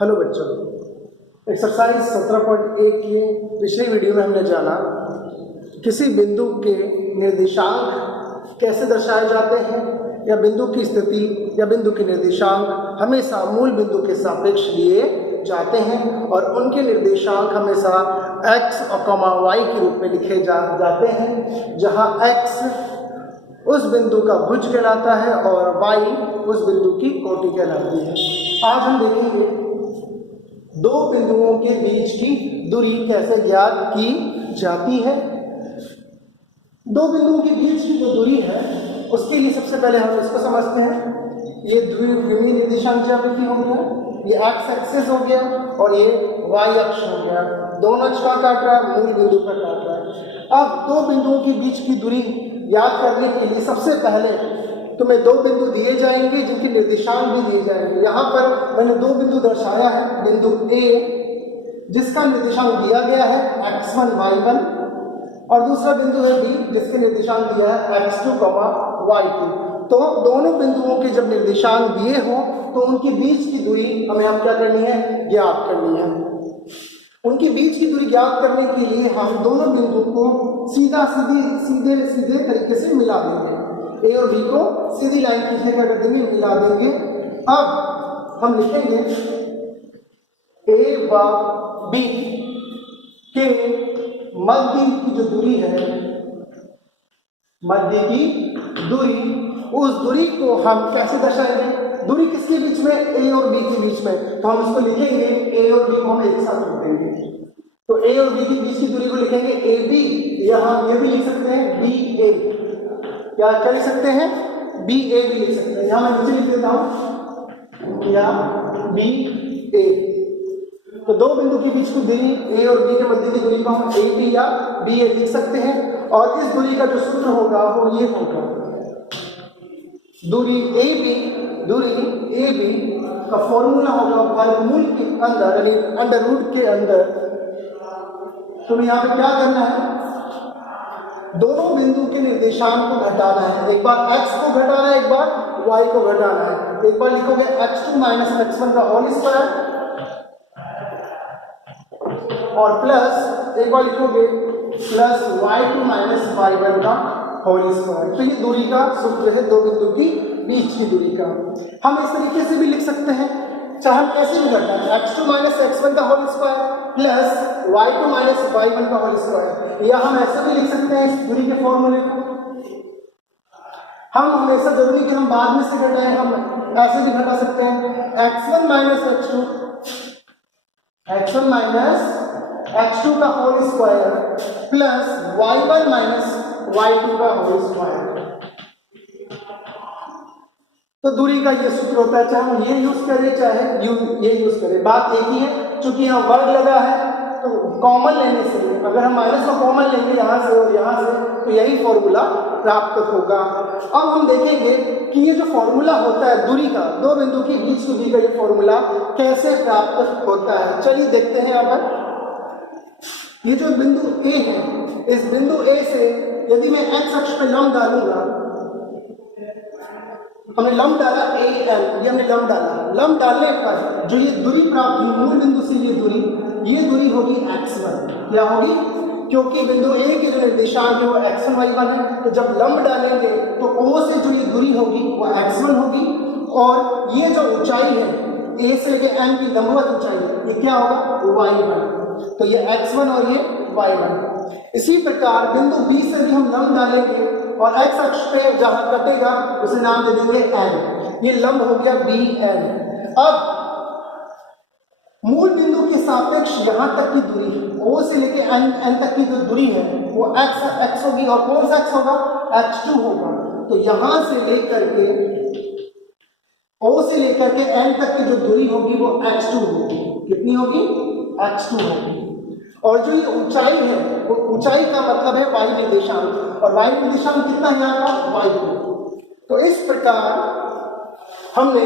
Hello बच्चों, exercise 17.1 के पिछले वीडियो में हमने जाना किसी बिंदु के निर्देशांक कैसे दर्शाए जाते हैं या बिंदु की स्थिति या बिंदु के निर्देशांक हमेशा मूल बिंदु के सापेक्ष लिए जाते हैं और उनके निर्देशांक हमेशा x और y के रूप में लिखे जाते हैं, जहां x उस बिंदु का भुज कहलाता है और y उस बिंदु की कोटि कहलाती है। आज हम देखेंगे दो बिंदुओं के बीच की दूरी कैसे ज्ञात की जाती है। दो बिंदुओं के बीच की जो दूरी है उसके लिए सबसे पहले हम इसको समझते हैं। ये द्विविमीय निर्देशांक ज्यामिति हो गया, ये x एक्सिस हो गया और ये y अक्ष हो गया। दोनों अक्ष का काट रहा है, मूल बिंदु का काट रहा है। अब दो बिंदुओं के बीच की दूरी याद करने के लिए सबसे पहले तुम्हें दो बिंदु दिए जाएंगे जिनके निर्देशांक भी दिए जाएंगे। यहाँ पर मैंने दो बिंदु दर्शाया है, बिंदु A जिसका निर्देशांक दिया गया है x1 y1 और दूसरा बिंदु है B जिसके निर्देशांक दिया है x2 y2। तो दोनों बिंदुओं के जब निर्देशांक दिए हो तो उनके बीच की दूरी हमें अब क्या करनी है, ज्ञात करनी है। उनके बीच की दूरी ज्ञात करने के लिए हम दोनों बिंदु को सीधे तरीके से मिला देंगे। A और B को सीधी लाइन खींचने कर देंगे, मिला देंगे। अब हम लिखेंगे A व B के मध्य की जो दूरी है, मध्य की दूरी, उस दूरी को हम कैसे दर्शाएंगे? दूरी किसके बीच में? A और B के बीच में। तो हम इसको लिखेंगे, A और B को हम एक साथ रख देंगे। तो A और B के बीच की दूरी को लिखेंगे AB, या हम ये भी लिख सकते हैं BA। क्या लिख सकते हैं? BA भी लिख सकते हैं। यहां मैं नीचे लिख देता हूं या BA। तो दो बिंदु के बीच की दूरी A और B के मध्य की दूरी को हम AB या BA लिख सकते हैं और इस दूरी का जो सूत्र होगा वो ये होगा, दूरी AB का फॉर्मूला होगा वर्गमूल के अंदर यानी अंडर रूट के अंदर। तुम्हें यहाँ पे क्या करना है, दोनों बिंदु के निर्देशांक को घटाना है। एक बार x को घटाना है, एक बार y को घटाना है। एक बार लिखोगे x2 - x1 का होल स्क्वायर और प्लस एक बार लिखोगे प्लस y2 - y1 का होल स्क्वायर। तो ये दूरी का सूत्र है दो बिंदु की बीच की दूरी का। हम इस तरीके से भी लिख सकते हैं, चाहे हम कैसे भी घटाना है, x2 - x1 का whole square plus y2 - y1 का होल स्क्वायर, या हम ऐसे भी लिख सकते हैं इस दूरी के फॉर्मूले को। हम हमेशा जरूरी कि हम बाद में से घटाएं, हम ऐसे भी घटा सकते हैं x1 - x2 का whole square plus y1 - y2 का होल स्क्वायर। तो दूरी का ये सूत्र होता है, चाहे हम ये यूज करें चाहे ये यूज करें, बात एक ही है। चूंकि यहाँ वर्ग लगा है तो कॉमन लेने से, अगर हम माइनस को कॉमन लेंगे यहाँ से और यहाँ से, तो यही फॉर्मूला प्राप्त होगा। अब हम देखेंगे कि ये जो फॉर्मूला होता है दूरी का, दो बिंदु के बीच की दूरी का ये फॉर्मूला कैसे प्राप्त होता है। चलिए देखते हैं। यहाँ पर ये जो बिंदु A है, इस बिंदु A से यदि मैं x अक्ष पे लंब डालूंगा, हमने लंब डाला AL, ये हमने लंब डाला। लंब डालने पर जो ये दूरी प्राप्त हुई मूल बिंदु से, ये दूरी होगी x1। क्या होगी? क्योंकि बिंदु A के जो निर्देशांक है वो x1 y1 है, तो जब लंब डालेंगे तो O से जो ये दूरी होगी वो x1 होगी और ये जो ऊंचाई है A से लेके N की लंबवत ऊंचाई है, ये क्या होगा? y1। तो ये x1 और ये y1। इसी प्रकार बिंदु B से भी हम लंब डालेंगे और x अक्ष पे जहां कटेगा उसे नाम दे देंगे n। ये लंब हो गया BN। अब मूल बिंदु के सापेक्ष यहां तक की दूरी O से लेके n तक की जो दूरी है वो x होगी और कौन सा x होगा? x2 होगा। तो यहां से लेकर के O से लेकर के n तक की जो दूरी होगी वो x2 होगी। कितनी होगी? x2 होगी। और जो ये ऊंचाई है वो ऊंचाई का मतलब है y निर्देशांक, और y निर्देशांक कितना है यहाँ का? y2। तो इस प्रकार हमने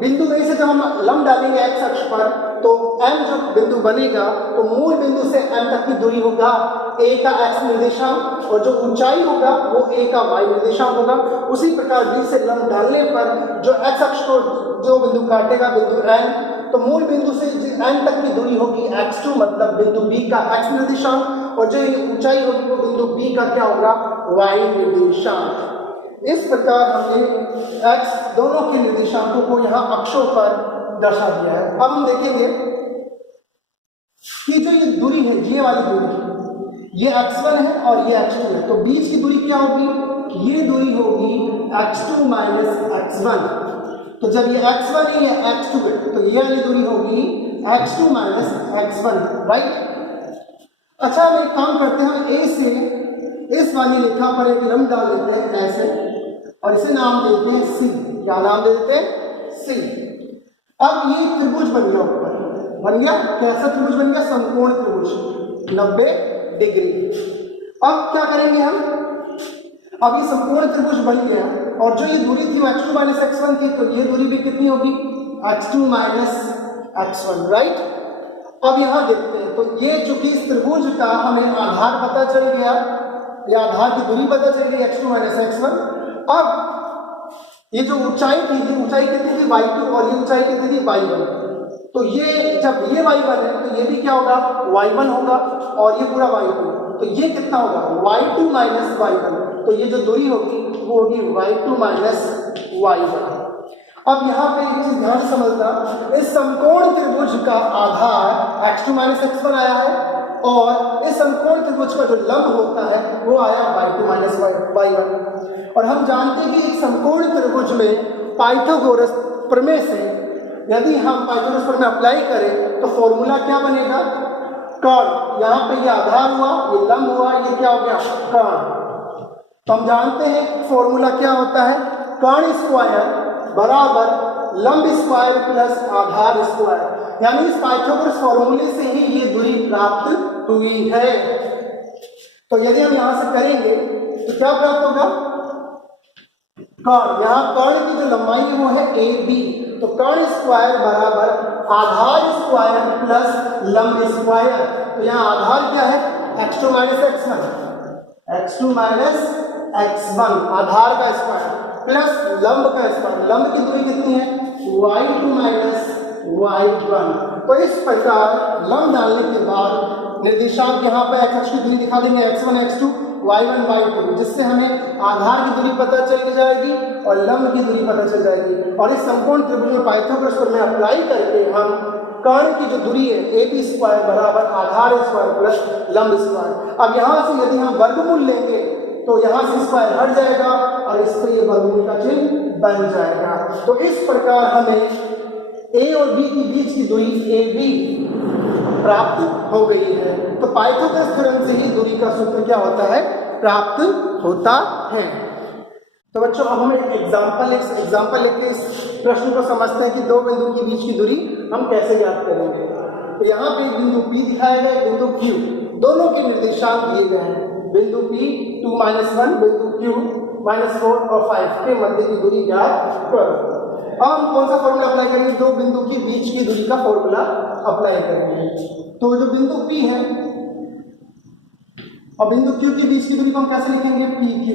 बिंदु A से जब हम लंब डालेंगे x अक्ष पर तो m जो बिंदु बनेगा तो मूल बिंदु से m तक की दूरी होगा a का x निर्देशांक और जो ऊंचाई होगा वो a का y निर्देशांक होगा। उसी प्रकार b से लंब डालने पर जो x अक्ष को जो बिंदु काटेगा बिंदु n, तो मूल बिंदु से n तक की दूरी होगी x2 मतलब बिंदु B का x निर्देशांक, और जो ये ऊंचाई होगी वो बिंदु B का क्या होगा, y निर्देशांक। इस प्रकार हमने x दोनों के निर्देशांकों को यहाँ अक्षों पर दर्शा दिया है। अब हम देखेंगे कि जो ये दूरी है, ये वाली दूरी, ये x1 है और ये x2 है, तो बीच की दूरी क्या होगी, ये दूरी होगी x2 माइनस x1। तो जब ये x1 है या x2 है तो ये वाली दूरी होगी x2 माइनस x1, राइट। अच्छा, हम एक काम करते हैं, हम a से इस वाली रेखा पर एक लंब डाल देते हैं ऐसे, और इसे नाम देते हैं C। क्या नाम देते हैं, C। अब ये त्रिभुज बन गया, ऊपर बन गया, कैसा त्रिभुज बन गया, समकोण त्रिभुज 90 डिग्री। अब क्या करेंगे हम, अब ये समकोण त्रिभुज बन गया, और जो ये दूरी थी वो x2 माइनस x1 थी, तो ये दूरी भी कितनी होगी, x2 माइनस x1, राइट। अब यहां देखते हैं, तो ये चूंकि इस त्रिभुज का हमें आधार पता चल गया, या आधार की दूरी पता चल गई x2 माइनस x1। अब ये जो ऊंचाई थी, ये ऊंचाई कितनी थी y2, और ये ऊंचाई कितनी थी y1। तो ये जब ये y1 है तो ये भी क्या होगा, y1 होगा, और ये पूरा y2, तो ये कितना होगा, y2 माइनस y1। तो ये जो दूरी होगी वो होगी y2 माइनस y1। अब यहाँ पे एक चीज ध्यान समझना, इस समकोण त्रिभुज का आधार x2 माइनस x1 आया है, और इस समकोण त्रिभुज का जो लंब होता है वो आया y2 माइनस y1। और हम जानते हैं कि एक समकोण त्रिभुज में पाइथागोरस प्रमेय से यदि हम पाइथागोरस प्रमेय अप्लाई करें तो फॉर्मूला क्या बनेगा, कर्ण। यहाँ पे ये आधार हुआ, ये लंब हुआ, ये क्या हो गया, कर्ण। तो हम जानते हैं फॉर्मूला क्या होता है, कर्ण स्क्वायर बराबर लंब स्क्वायर प्लस आधार स्क्वायर, यानी इस पाइथागोरस फॉर्मूले से ही ये दूरी प्राप्त हुई है। तो यदि हम यहां से करेंगे तो क्या प्राप्त होगा, कर्ण, यहाँ कर्ण की जो लंबाई है वो है AB, तो कर्ण स्क्वायर बराबर आधार स्क्वायर प्लस लंब स्क्वायर। तो यहाँ आधार क्या है, x2 minus x1, x2 minus x1 आधार का स्क्वायर प्लस लंब का स्क्वायर, लंब की दूरी कितनी है, y2 माइनस y1। तो इस प्रकार लंब डालने के बाद निर्देशांक यहाँ पर x अक्ष की दूरी दिखा देंगे, x1 x2 y1 y2, जिससे हमें आधार की दूरी पता चल जाएगी और लंब की दूरी पता चल जाएगी। और इस समकोण त्रिभुज में पाइथागोरस प्रमेय अप्लाई करके हम कर्ण की जो दूरी है AB स्क्वायर बराबर आधार स्क्वायर प्लस लंब स्क्वायर। अब यहाँ से यदि हम वर्गमूल लेंगे तो यहाँ से स्क्वायर हट जाएगा और इस पर ये वर्गमूल का चिन्ह बन जाएगा। तो इस प्रकार हमें A और B के बीच की दूरी AB प्राप्त हो गई है। तो पाइथागोरस थ्योरम से ही दूरी का सूत्र क्या होता है, प्राप्त होता है। तो बच्चों अब हम एक एग्जाम्पल लेके इस प्रश्न को समझते हैं कि दो बिंदु के बीच की दूरी हम कैसे ज्ञात करेंगे। तो यहाँ पे एक बिंदु P दिखाया गया, एक बिंदु Q, दोनों के निर्देशांक दिए गए हैं। बिंदु P 2-1, बिंदु Q -4 और 5 के मध्य की दूरी ज्ञात करो। अब हम कौन सा फॉर्मूला अप्लाई करेंगे, दो बिंदु के बीच की दूरी का फॉर्मूला अप्लाई करेंगे। तो जो बिंदु P है और बिंदु Q के बीच की दूरी को हम कैसे लिखेंगे, PQ।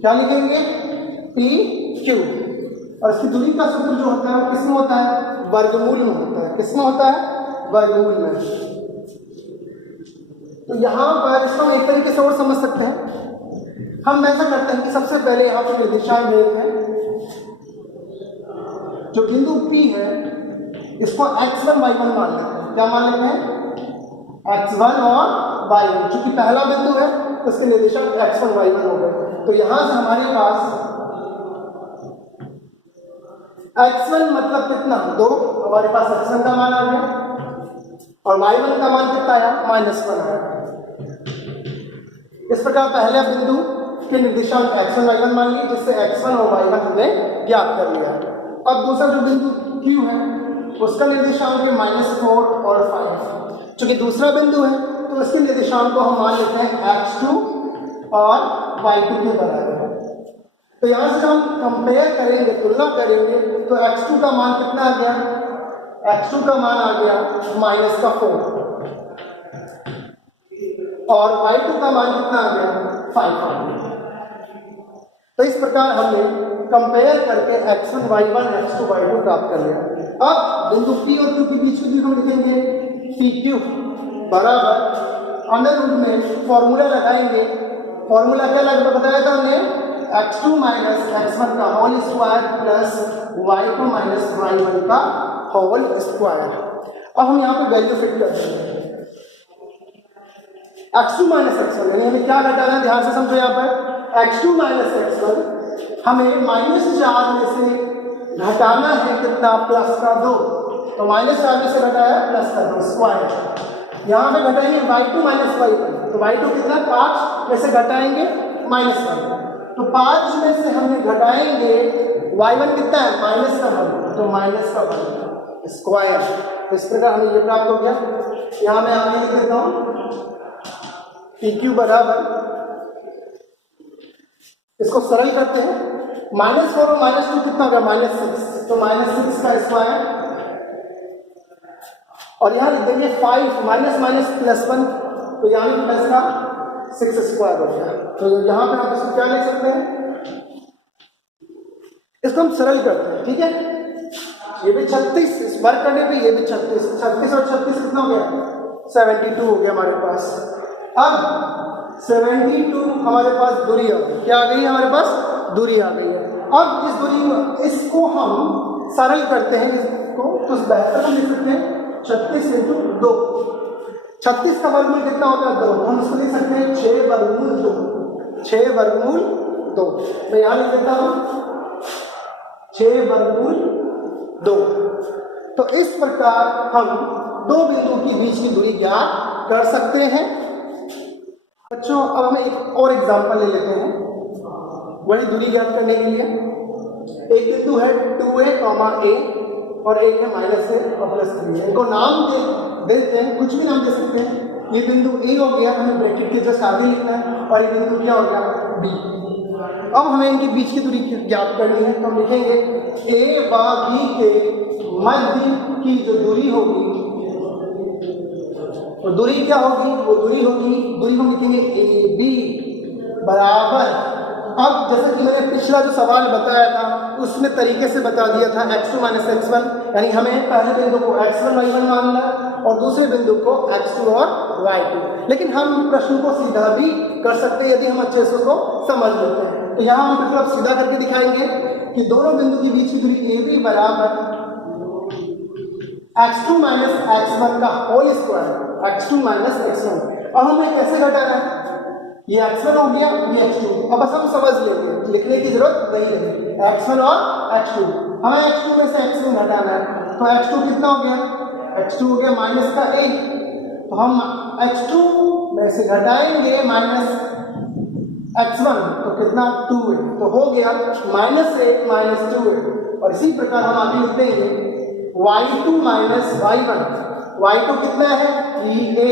क्या लिखेंगे, PQ। और इसकी दूरी का सूत्र जो होता है वो किसमें होता है, वर्गमूल में होता है। किसमें होता है, वर्गमूल में। तो यहाँ पर इसको हम एक तरीके से और समझ सकते हैं। हम ऐसा करते हैं कि सबसे पहले यहाँ पर निर्देशांक देते हैं। जो बिंदु P है इसको x1 y1 मान लेते हैं। क्या मान लेते हैं, x1 और y1। चूंकि पहला बिंदु है तो उसके निर्देशांक x1 y1 हो गए। तो यहां से हमारे पास x1 मतलब कितना, 2, हमारे पास x1 का मान आ गया, और y1 का मान कितना आया, -1 आया। इस प्रकार पहले बिंदु के निर्देशांक x1 y1 मान लिए, जिससे x1 और y1 हमने ज्ञात कर लिया। अब दूसरा जो बिंदु Q है उसका निर्देशांक है -4 और 5। चूंकि दूसरा बिंदु है तो इसके निर्देशांक को हम मान लेते हैं x2 और y2 के बराबर। तो यहाँ से हम कंपेयर करेंगे, तुलना करेंगे, तो x2 का मान कितना आ गया, x2 का मान आ गया -4 और y2 का मान कितना आ गया, 5 आ गया। तो इस प्रकार हमने कंपेयर करके x1 y1 x2 y2 प्राप्त कर लिया। अब बिंदु P और Q के बीच की दूरी हम लिखेंगे PQ बराबर अंडर रूट में फॉर्मूला लगाएंगे। फॉर्मूला क्या लगा बताया था हमने, x2 माइनस x1 का whole square plus y2 minus y1 का होल स्क्वायर। अब हम यहाँ पे वैल्यू फिट कर देंगे x2 माइनस x1, यानी हमें क्या घटाना है, ध्यान से समझो। यहाँ पर x2 माइनस x1 हमें -4 में से घटाना है कितना, प्लस का 2, तो -4 में से घटाया प्लस का 2 स्क्वायर। यहाँ पे घटाएंगे y2 माइनस y1, तो y2 कितना 5 में से घटाएंगे -1, तो 5 में से हमने घटाएंगे y1 कितना है -1, तो -1 स्क्वायर। तो इस प्रकार हमें ये प्राप्त हो गया। यहाँ मैं आगे लिख देता हूँ PQ बराबर, इसको सरल करते हैं, -4 और -2 कितना हो गया -6, तो -6 का स्क्वायर, और यहाँ लिख देंगे 5 माइनस माइनस +1, तो यहाँ भी प्लस का 6 स्क्वायर हो गया। तो यहाँ पे आप इसको क्या लिख सकते हैं, इसको हम सरल करते हैं, ठीक है। ये भी 36, वर्क करने पे ये भी 36 और 36 कितना हो गया 72 हो गया हमारे पास। अब 72 हमारे पास दूरी आ गई, क्या आ गई हमारे पास, दूरी आ गई है। अब इस दूरी इसको हम सरल करते हैं, इसको तो बेहतर हम लिख सकते हैं 36 × 2, 36 का वर्गमूल कितना होता है 2, हम इसको लिख सकते हैं 6 वर्गमूल 2, 6 वर्गमूल 2। मैं यहाँ लिख देता हूँ 6 वर्गमूल 2। तो इस प्रकार हम दो बिंदु के बीच की दूरी ज्ञात कर सकते हैं। बच्चों अब हम एक और एग्जांपल ले लेते हैं वही दूरी ज्ञात करने के लिए। एक बिंदु है 2a, a और एक है -a और +3। इनको नाम देते हैं, कुछ भी नाम दे सकते हैं। ये बिंदु A हो गया, हमें ब्रैकेट के जस्ट आगे लिखना है, और ये बिंदु क्या हो गया B। अब हमें इनके बीच की दूरी ज्ञात करनी है, तो हम लिखेंगे A व B के मध्य की जो दूरी होगी, वो दूरी क्या होगी, वो दूरी होगी, दूरी हम लिखेंगे AB बराबर। अब जैसा कि मैंने पिछला जो सवाल बताया था उसमें तरीके से बता दिया था x2 माइनस x1, यानी हमें पहले बिंदु को x1 y1 मानना है और दूसरे बिंदु को x2 और y2। लेकिन हम प्रश्न को सीधा भी कर सकते हैं यदि हम अच्छे से उसको समझ लेते हैं। तो यहाँ हम बिल्कुल सीधा करके दिखाएंगे कि दोनों बिंदु के बीच की दूरी AB बराबर x2 माइनस x1 का whole square, x2 minus x1। अब हमें कैसे घटाना है, ये x1 हो गया, ये x2। अब बस हम समझ लेंगे, लिखने की जरूरत नहीं है, x1 और x2। हमें x2 में से x1 घटाना है, तो x2 कितना हो गया, x2 हो गया -1, तो हम x2 में से घटाएंगे -x1, तो कितना 2 है, तो हो गया -1 -2 है। और इसी प्रकार हम आगे लिख देंगे y2 माइनस y1, y2 कितना है 3a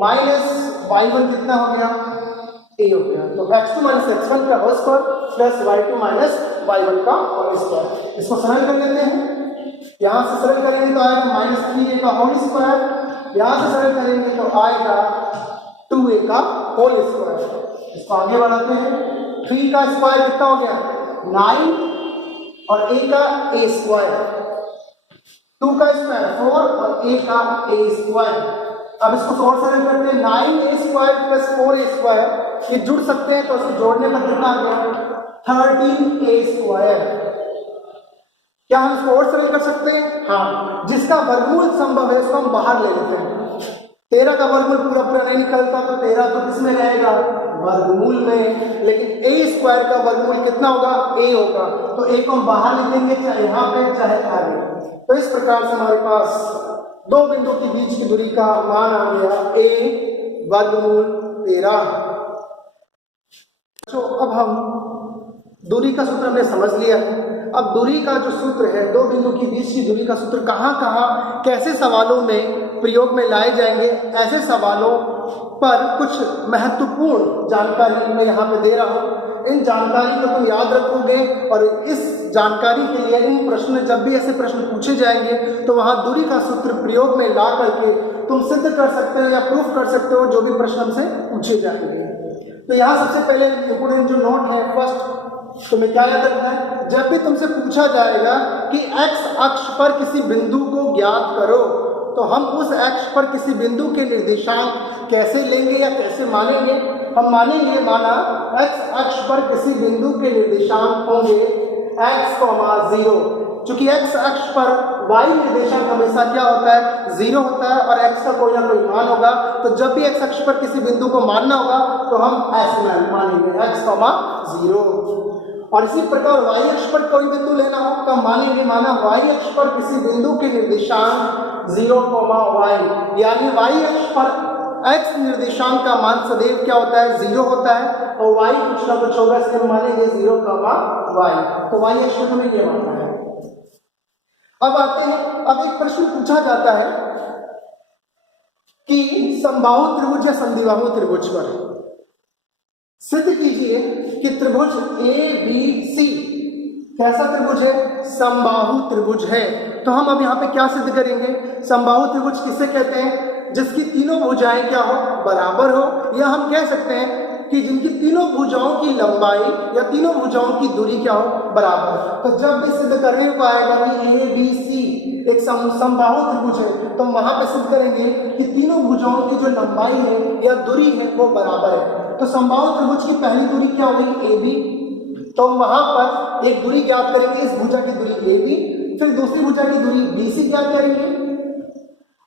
माइनस y1 कितना हो गया a हो गया। तो x2 माइनस x1 का whole square plus y2 minus y1 का होल स्क्वायर। इसको सरल कर लेते हैं, यहाँ से सरल करेंगे तो आएगा -3a का होल स्क्वायर, यहाँ से सरल करेंगे तो आएगा 2a का होल स्क्वायर। इसको आगे बढ़ाते हैं, 3 का स्क्वायर कितना हो गया 9 और a का a स्क्वायर, 2 का स्क्वायर 4 और a का a स्क्वायर। अब इसको और सरल करते हैं, 9a square plus 4a square, ये जुड़ सकते हैं तो इसको जोड़ने पर कितना आ गया 13a स्क्वायर। क्या हम इसको और सरल कर सकते हैं, हाँ, जिसका वर्गमूल संभव है इसको हम बाहर ले लेते हैं। 13 का वर्गमूल पूरा पूरा नहीं निकलता, तो 13 तो किसमें रहेगा वर्गमूल में, लेकिन a स्क्वायर का वर्गमूल कितना होगा a होगा, तो a को हम बाहर लिख देंगे, चाहे यहाँ पे चाहे आगे। तो इस प्रकार से हमारे पास दो बिंदु के बीच की दूरी का मान आ गया a वर्गमूल 13। तो अब हम दूरी का सूत्र हमने समझ लिया है। अब दूरी का जो सूत्र है, दो बिंदु के बीच की दूरी का सूत्र कहाँ कहाँ कैसे सवालों में प्रयोग में लाए जाएंगे, ऐसे सवालों पर कुछ महत्वपूर्ण जानकारी मैं यहाँ पे दे रहा हूँ। इन जानकारी को तुम याद रखोगे और इस जानकारी के लिए इन प्रश्न, जब भी ऐसे प्रश्न पूछे जाएंगे तो वहाँ दूरी का सूत्र प्रयोग में ला करके तुम सिद्ध कर सकते हो या प्रूफ कर सकते हो जो भी प्रश्न हमसे पूछे जाएंगे। तो यहाँ सबसे पहले इंपोर्टेंट जो नोट है, फर्स्ट तुम्हें क्या याद रखना है, जब भी तुमसे पूछा जाएगा कि x अक्ष पर किसी बिंदु को ज्ञात करो, तो हम उस अक्ष पर किसी बिंदु के निर्देशांक कैसे लेंगे या कैसे मानेंगे? हम मानेंगे, माना x अक्ष पर किसी बिंदु के निर्देशांक होंगे x, 0। चूंकि x अक्ष पर y निर्देशांक हमेशा क्या होता है? 0 होता है, और x का कोई ना कोई मान होगा। तो जब भी x अक्ष पर किसी बिंदु को मानना होगा तो हम ऐसे मानेंगे x, 0। और इसी प्रकार y अक्ष पर कोई बिंदु लेना हो तो हम मानेंगे, माना y अक्ष पर किसी बिंदु के निर्देशांक 0, y, यानी y अक्ष पर x निर्देशांक का मान सदैव क्या होता है? 0 होता है, और y कुछ ना कुछ होगा, इसलिए हम मानेंगे 0, y। तो y अक्ष पर हमें ये मानना है। अब आते हैं, अब एक प्रश्न पूछा जाता है कि समबाहु त्रिभुज या समद्विबाहु त्रिभुज पर सिद्ध कीजिए कि त्रिभुज ABC कैसा त्रिभुज है? समबाहु त्रिभुज है। तो हम अब यहाँ पे क्या सिद्ध करेंगे? समबाहु त्रिभुज किसे कहते हैं? जिसकी तीनों भुजाएं क्या हो? बराबर हो, या हम कह सकते हैं कि जिनकी तीनों भुजाओं की लंबाई या तीनों भुजाओं की दूरी क्या हो? बराबर। तो जब भी सिद्ध करने को आएगा कि ABC एक समबाहु त्रिभुज है, तो वहां पे सिद्ध करेंगे कि तीनों भुजाओं की जो लंबाई है या दूरी है वो बराबर है। तो समबाहु त्रिभुज की पहली दूरी क्या हो गई? AB। तो वहां पर एक दूरी ज्ञात करेंगे, इस भुजा की दूरी AB, फिर दूसरी भुजा की दूरी BC ज्ञात करेंगे,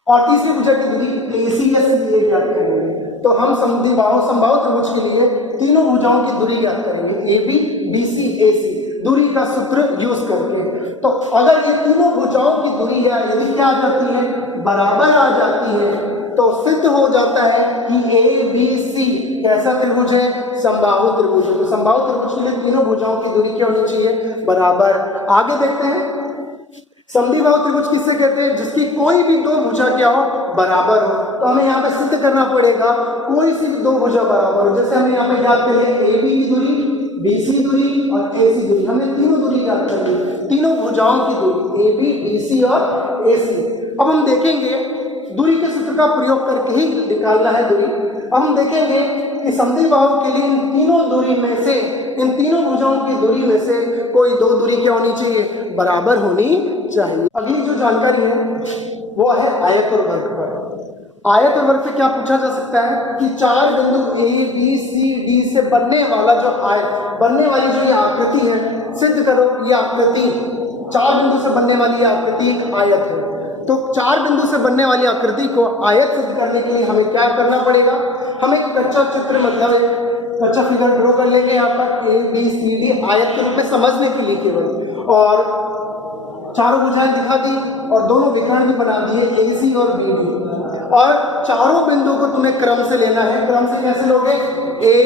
और तीसरी भुजा की दूरी ACS ज्ञात करेंगे। तो हम समबाहु त्रिभुज के लिए तीनों भुजाओं की दूरी ज्ञात करेंगे, AB, BC, AC, दूरी का सूत्र यूज करके। तो अगर ये तीनों भुजाओं की दूरी है यदि क्या आ जाती है? बराबर आ जाती है, तो सिद्ध हो जाता है कि ABC कैसा त्रिभुज है? समबाहु त्रिभुज है। तो समबाहु त्रिभुज के लिए तीनों भुजाओं की दूरी क्या होनी चाहिए? बराबर। आगे देखते हैं, समद्विबाहु त्रिभुज किससे कहते हैं? जिसकी कोई भी दो भुजा क्या हो? बराबर हो। तो हमें यहाँ पे सिद्ध करना पड़ेगा कोई सी भी दो भुजा बराबर हो। जैसे हमें यहाँ पे याद करिए AB की दूरी, BC दूरी और AC दूरी, हमने तीनों दूरी याद कर ली, तीनों भुजाओं की दूरी AB, BC और AC। अब हम देखेंगे दूरी के सूत्र का प्रयोग करके ही निकालना है दूरी। अब हम देखेंगे कि समद्विबाहु के लिए इन तीनों दूरी में से, इन तीनों भुजाओं की दूरी में से कोई दो दूरी क्या होनी चाहिए? बराबर होनी चाहिए। अगली जो जानकारी है वो है आयत और वर्ग पर। आयत और वर्ग पे क्या पूछा जा सकता है कि चार बिंदु A, B, C, D से बनने वाला जो आयत, बनने वाली जो ये आकृति है, सिद्ध करो ये आकृति, चार बिंदु से बनने वाली आकृति एक आयत है। तो चार बिंदु से बनने वाली आकृति को आयत सिद्ध करने के लिए हमें क्या करना पड़ेगा? हम एक कच्चा चित्र, मतलब कच्चा फिगर ड्रॉ कर लेंगे यहाँ पर A, B, C, D आयत के रूप में समझने के लिए केवल, और चारों भुजाएं दिखा दी और दोनों विकर्ण भी बना दिए AC और BD, और चारों बिंदु को तुम्हें क्रम से लेना है। क्रम से कैसे लोगे? A,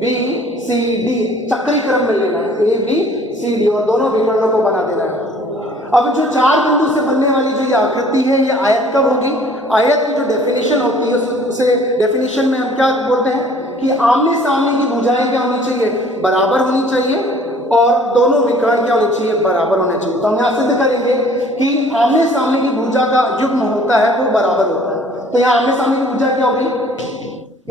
B, C, D चक्री क्रम में लेना है, A, B, C, D, और दोनों विकर्णों को बना देना है। अब जो चार बिंदु से बनने वाली जो ये आकृति है ये आयत कब होगी? आयत की जो डेफिनेशन होती है उसे डेफिनेशन में हम क्या बोलते हैं कि आमने सामने की भुजाएं क्या होनी चाहिए? बराबर होनी चाहिए, और दोनों विकर्ण क्या होने चाहिए? बराबर होने चाहिए। तो हम यहाँ सिद्ध करेंगे कि आमने सामने की भुजा का युग्म होता है वो बराबर होता है। तो यहाँ आमने सामने की भुजा क्या होगी?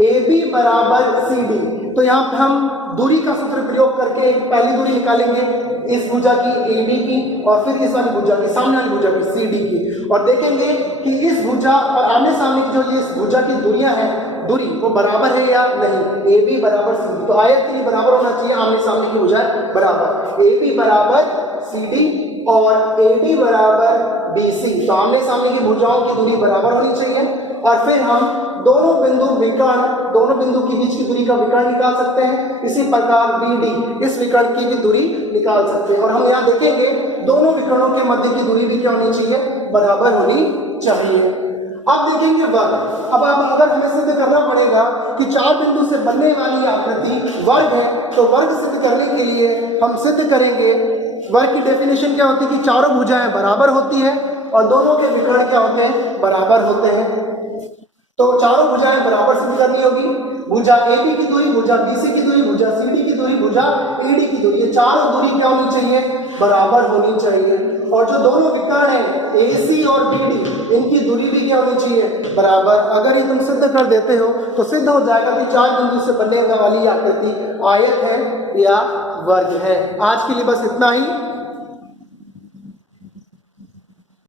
AB बराबर CD। तो यहाँ पे हम दूरी का सूत्र प्रयोग करके पहली दूरी निकालेंगे इस भुजा की AB की, और फिर इस वाली भुजा की, सामने वाली भुजा की CD की, और देखेंगे कि इस भुजा और आमने सामने की जो ये इस भुजा की दूरियां हैं, दूरी वो बराबर है या नहीं? AB बराबर CD। तो आयत के लिए बराबर होना चाहिए आमने सामने की भुजाएं बराबर, AB बराबर CD और AD बराबर BC। तो आमने सामने की भुजाओं की दूरी बराबर होनी चाहिए, और फिर हम दोनों बिंदु विकर्ण, दोनों बिंदु के बीच की दूरी का विकर्ण निकाल सकते हैं। इसी प्रकार BD इस विकर्ण की भी दूरी निकाल सकते हैं, और हम यहाँ देखेंगे दोनों विकर्णों के मध्य की दूरी भी क्या होनी चाहिए? बराबर होनी चाहिए। अब देखेंगे वर्ग। अब अगर हमें सिद्ध करना पड़ेगा कि चार बिंदु से बनने वाली आकृति वर्ग है, तो वर्ग सिद्ध करने के लिए हम सिद्ध करेंगे वर्ग की डेफिनेशन क्या होती है कि चारों भुजाएं बराबर होती है और दोनों के विकर्ण क्या होते हैं? बराबर होते हैं। तो चारों भुजाएं बराबर सिद्ध करनी होगी। भुजा AB की दूरी, भुजा BC की दूरी, भुजा CD की दूरी, भुजा AD की दूरी, ये चारों दूरी क्या होनी चाहिए? बराबर होनी चाहिए। और जो दोनों विकर्ण हैं AC और BD, इनकी दूरी भी क्या होनी चाहिए? बराबर। अगर ये तुम सिद्ध कर देते हो तो सिद्ध हो जाएगा कि चार बिंदु से बनने वाली आकृति आयत है या वर्ग है। आज के लिए बस इतना ही।